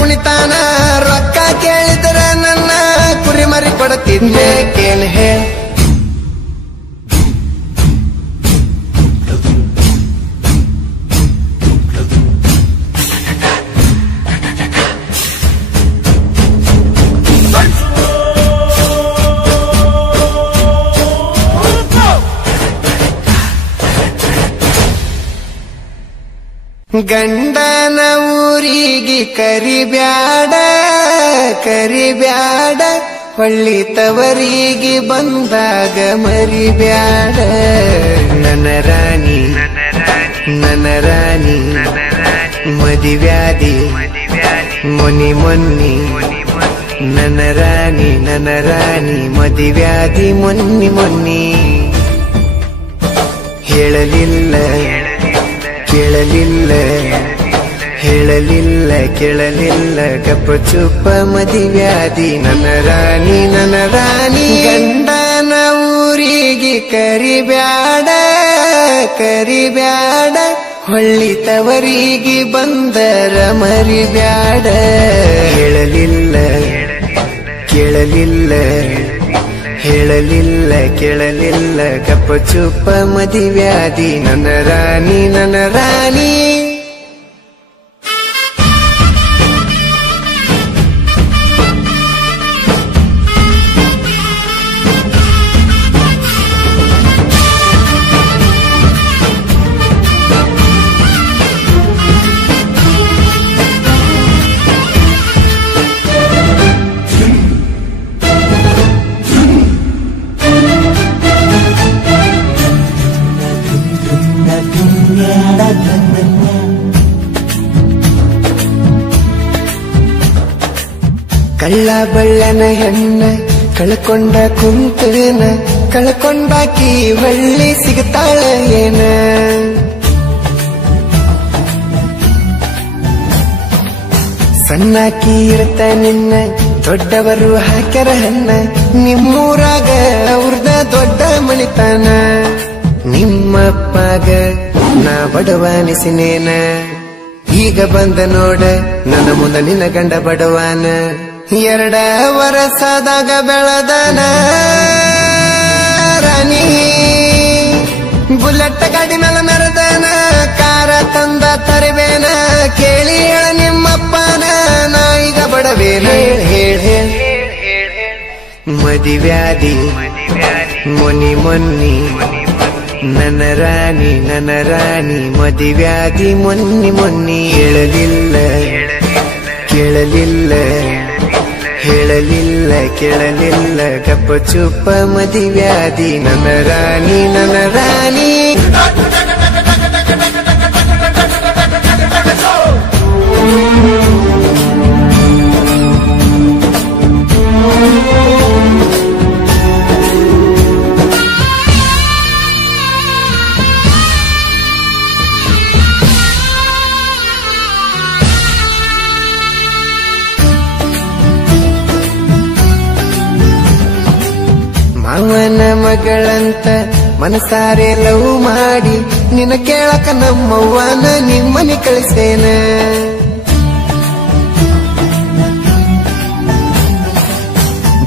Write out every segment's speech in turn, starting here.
ಕುಣಿತಾನ ರೊಕ್ಕ ಕೇಳಿದ್ರ ನನ್ನ ಕುರಿ ಮರಿ ಕೊಡುತ್ತಿದ್ದೆ ಕೇಳ ಹೇ ಗಂಡನ ಊರಿಗೆ ಕರಿಬ್ಯಾಡ ಕರಿಬ್ಯಾಡ ಹೊಳ್ಳಿ ತವರಿಗೆ ಬಂದಾಗ ಮರಿಬ್ಯಾಡ ನನ್ನ ರಾಣಿ ನನ್ನ ರಾಣಿ ಮದಿವ್ಯಾದಿ ಮೊನಿ ಮೊನ್ನಿ ನನ್ನ ರಾಣಿ ಮದಿವ್ಯಾದಿ ಮೊನ್ನಿ ಮೊನ್ನಿ ಹೇಳಲಿಲ್ಲ ಕೇಳಲಿಲ್ಲ ಹೇಳಲಿಲ್ಲ ಕೇಳಲಿಲ್ಲ ಗಪ್ಪ ಚುಪ್ಪ ಮದಿವ್ಯಾದಿ ನನ್ನ ರಾಣಿ ಗಂಡನ ಊರಿಗೆ ಕರಿಬ್ಯಾಡ ಕರಿಬ್ಯಾಡ ಹೊಳ್ಳಿ ತವರಿಗೆ ಬಂದರ ಮರಿಬ್ಯಾಡ ಹೇಳಲಿಲ್ಲ ಕೇಳಲಿಲ್ಲ ಹೇಳಲಿಲ್ಲ ಕೇಳಲಿಲ್ಲ ಗಪ್ಪ ಚುಪ್ಪ ಮದಿವ್ಯಾದಿ ನನ್ನ ರಾಣಿ ಕಳ್ಳ ಬಳ್ಳನ ಹೆಣ್ಣ ಕಳ್ಕೊಂಡ ಕುಂತನ ಕಳ್ಕೊಂಡಾಕಿ ಹೊಳ್ಳಿ ಸಿಗ್ತಾಳ ಏನ ಸಣ್ಣಾಕಿ ಇರ್ತ ನಿನ್ನ ದೊಡ್ಡವರು ಹಾಕ್ಯಾರ ಹಣ್ಣ ನಿಮ್ಮೂರಾಗ ಅವ್ರದ ದೊಡ್ಡ ಮಣಿತಾನ ನಿಮ್ಮಪ್ಪಗ ನಾ ಬಡವಾನಿಸಿನೇನ ಈಗ ಬಂದ ನೋಡ ನನ್ನ ಮುಂದ ನಿನ್ನ ಗಂಡ ಬಡವಾನ 2 ವರ್ಷದಾಗ ಬೆಳದನ ರಾಣಿ ಬುಲೆಟ್ ಗಾಡಿ ಮೇಲೆ ಮೆರೆದನ ಕಾರ ತಂದ ತರುವೇನ ಕೇಳಿ ಹೇಳ ನಿಮ್ಮಪ್ಪನ ನಾ ಈಗ ಬಡವೇನ ಹೇಳ ಮದಿವ್ಯಾದಿ ಮೊನಿ ಮೊನ್ನಿ ನನ್ನ ರಾಣಿ ಮದಿವ್ಯಾದಿ ಮೊನ್ನಿ ಮೊನ್ನಿ ಹೇಳಲಿಲ್ಲ ಕೇಳಲಿಲ್ಲ ಹೇಳಲಿಲ್ಲ ಕೇಳಲಿಲ್ಲ ಗಪ್ಪ ಚುಪ್ಪ ಮದಿವ್ಯಾದಿ ನನ್ನ ರಾಣಿ ಮಾವನ ಮಗಳಂತ ಮನಸಾರೆ ಲವ್ ಮಾಡಿ ನಿನ್ನ ಕೇಳಕ ನಮ್ಮವ್ವನ ನಿಮ್ಮನಿ ಕಳಿಸೇನ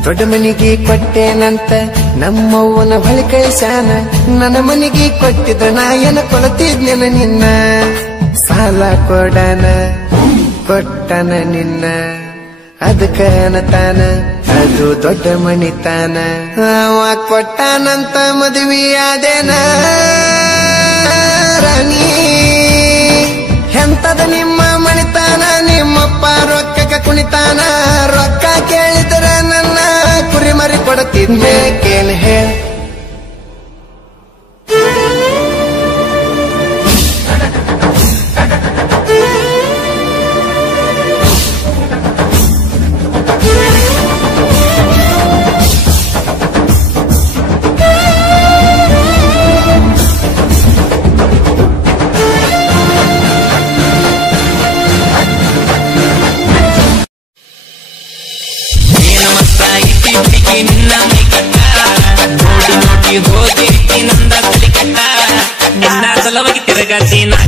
ದೊಡ್ಡ ಮನಿಗೆ ಕೊಟ್ಟೇನಂತ ನಮ್ಮವ್ವನ ಬಳಿ ಕಳಿಸಾನ ನನ್ನ ಮನಿಗೆ ಕೊಟ್ಟಿದ್ರ ನಾಯನ ಕೊಳತಿದ್ನೇನ ನಿನ್ನ ಸಾಲ ಕೊಟ್ಟನ ನಿನ್ನ ಅದಕ್ಕ ಅನ್ನತಾನ ಅದು ದೊಡ್ಡ ಮಣಿತಾನ ಅವ ಕೊಟ್ಟಾನಂತ ಮದುವೆಯಾದೇನ ರಾಣಿ ಎಂತದ ನಿಮ್ಮ ಮಣಿತಾನ ನಿಮ್ಮಪ್ಪ ರೊಕ್ಕಕ್ಕೆ ಕುಣಿತಾನ ರೊಕ್ಕ ಕೇಳಿದ್ರ ನನ್ನ ಕುರಿ ಮರಿ ಕೊಡುತ್ತಿದ್ದೆ ಕೇಳ ಹೇ ಹೋಗಿ ನಂದ ಕಲಿಕಟ್ಟ ನಿನ್ನ ಸಲವಾಗಿ ತಿರುಗತಿ ನಾ